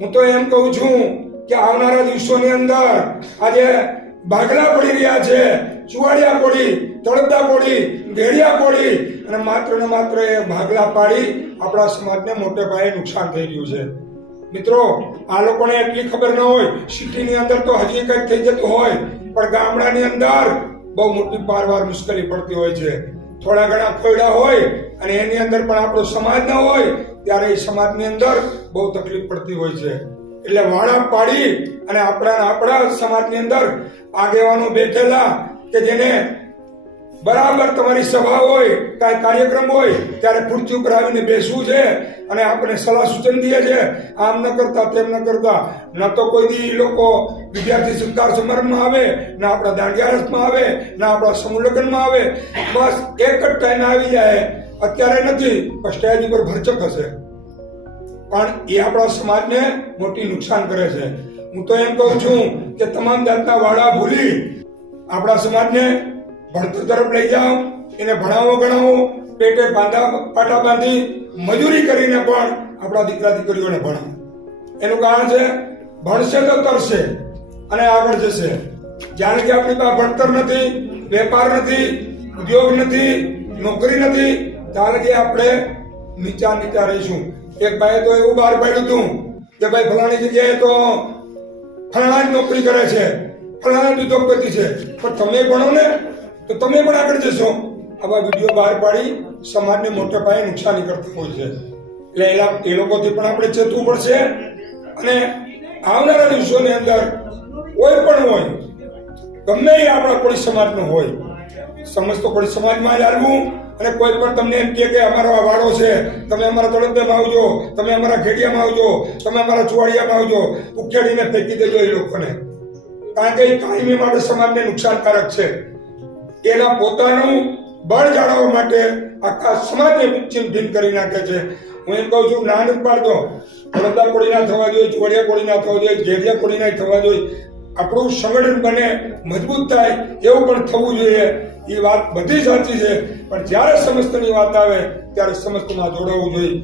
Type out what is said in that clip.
હું તો એમ કહું છું કે આવનારા દિવસોની અંદર આજે ભાગલા પડી રહ્યા છે, ચુવાડિયા કોળી, તળપદા કોળી, ઘેડિયા કોળી, અને માત્ર ને માત્ર એ ભાગલા પાડી આપણા સમાજને મોટે પાયે નુકસાન થઈ રહ્યું છે. મિત્રો, આ લોકોને એટલી ખબર ન હોય, સિટીની અંદર તો હજી કંઈક થઈ જતું હોય, પણ ગામડાની અંદર બહુ મોટી પારવાર મુશ્કેલી પડતી હોય છે. થોડા ઘણા ખોયડા હોય અને એની અંદર પણ આપણો સમાજ ન હોય ત્યારે એ સમાજની અંદર બહુ તકલીફ પડતી હોય છે. એટલે વાડા પાડી અને આપણા સમાજની અંદર આગેવાનો બેઠેલા કે જેને બરાબર તમારી સભા હોય, કાંઈ કાર્યક્રમ હોય ત્યારે ખુરશી ઉપર આવીને બેસવું છે અને આપણે સલાહ સૂચન દે છે, આમ ન કરતા તેમ ન કરતા. ન તો કોઈ દી લોકો વિદ્યાર્થી સત્કાર સમારંભમાં આવે, ન આપણા દાંડિયા રસમાં આવે, ન આપણા સમૂહ લગ્નમાં આવે. બસ એક જ ટાઈમ આવી જાય, અત્યારે નથી પણ સ્ટેજ ઉપર ભરચક હશે, પણ એ આપણા સમાજને મોટી નુકસાન કરે છે. હું તો એમ કહું છું કે તમામ જાતના વાડા ભૂલી આપણા સમાજને ભણતર તરફ લઈ જાઓ, એને ભણાવો ગણાવો, પેટે પાટા બાંધી મજૂરી કરીને પણ આપણા દીકરા દીકરીઓને ભણાવો. એનું કારણ છે ભણશે તો તરશે અને આગળ જશે. જ્યારે કે આપણી પાસે ભણતર નથી, વેપાર નથી, ઉદ્યોગ નથી, નોકરી નથી, ત્યારે કે આપણે નીચા રહીશું. એક ભાઈએ તો એવું બહાર પાડ્યું હતું કે ભાઈ ફલાણી જગ્યાએ તો ફલાણા જ નોકરી કરે છે, ફલાણા જ ઉદ્યોગપતિ છે, પણ તમે ભણો ને તો તમે પણ આગળ જશો. આવા વિડીયો બહાર પાડી સમાજને મોટા પાયે નુકસાની કરતા હોય છે. એટલે એ લોકોથી પણ આપણે ચેતવું પડશે. અને આવનારા દિવસોની અંદર કોઈ પણ હોય, ગમે એ આપણા કોળી સમાજનો હોય, સમસ્ત કોળી સમાજમાં જ આવવું. અને કોઈ પણ તમને એમ કહે કે અમારો આ વાડો છે, તમે અમારા તળપદામાં આવજો, તમે અમારા ઘેડિયામાં આવજો, તમે અમારા ચુવાડિયામાં આવજો, ઉખેડીને ફેંકી દેજો એ લોકોને. કારણ કે એ કાયમી માટે સમાજને નુકસાનકારક છે. એના પોતાનું બળ જાળવવા માટે આખા સમાજને ચિંતિત કરી નાખે છે. હું એમ કહું છું, ના નથી પાડતો, તળપદા કોળી ના થવા જોઈએ, ચુવાડિયા કોળી ના થવા જોઈએ, ઘેડિયા કોળી ના થવા જોઈએ. આપણું સંગઠન બને, મજબૂત થાય એવું પણ થવું જોઈએ. એ વાત બધી સાચી છે, પણ જ્યારે સમસ્તની વાત આવે ત્યારે સમસ્તમાં જોડાવવું જોઈએ.